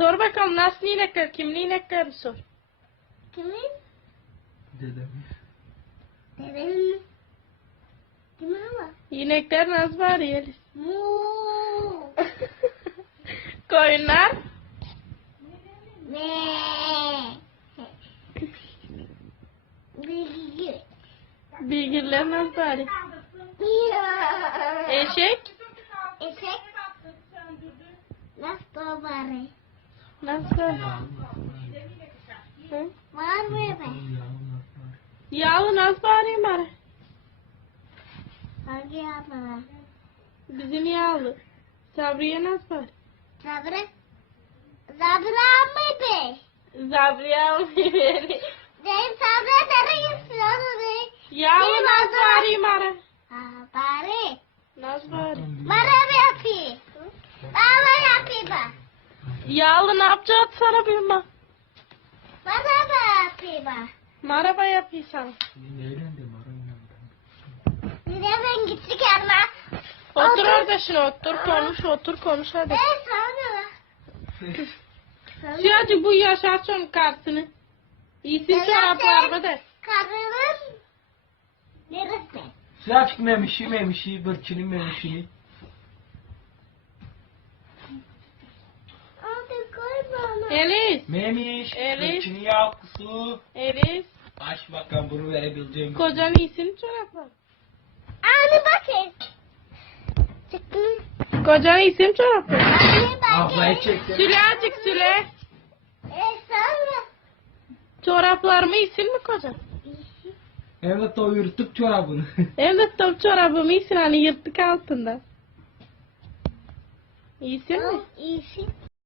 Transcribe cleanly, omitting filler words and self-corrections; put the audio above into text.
Sor bakalım nasıl inekler, kimli inekler sor. Kimin? Dedem. Dedenin mi? Kimin ama? İnekler nasıl var Yeliz? Muuu. Koyunlar? Ne? Bilgi. Bilgirler nasıl var? Ya. Eşek? Eşek. Nasıl bari? Nasıl var? Hı? Var mı be? Yağlı nasıl var bari? Hangi yapma? Bizim yağlı. Sabriye nasıl var? Zabra. Zabra mı be? Sabriye almayı. Benim sabra nereye gidiyorsun be? Yağlı Benim nasıl ağzım- var bari? Ha bari. Nasıl var? Bana bir yapayım. Bana yapayım ben. Yağlı ne yapacağız sana bilmem. Bana bir yapayım ben. Maraba yapayım sana. Nereden gittik yanına? Otur orada şimdi otur konuş hadi. Sana. Şuracık bu yaşar son kartını. İyisin çoraplarımı da. Karının neresi? Sıraçık memişi, bırçını memişini. Hadi koy bana. Elis. Memiş, Evet. bırçını yavkusu. Elis. Aç bakalım bunu verebileceğim. Kocan iyisin çoraplar. Anne bakın. Çıktın. Kocan iyisin çoraplar. Anne Ablayı bakın. çektim. Süle azıcık süle. Sonra. Çoraplarımı iyisin mi kocan? Hem de o yırtık çorabını. Hem de top çorabımı iyisin hani yırtık altında. İyisin mi? İyisin.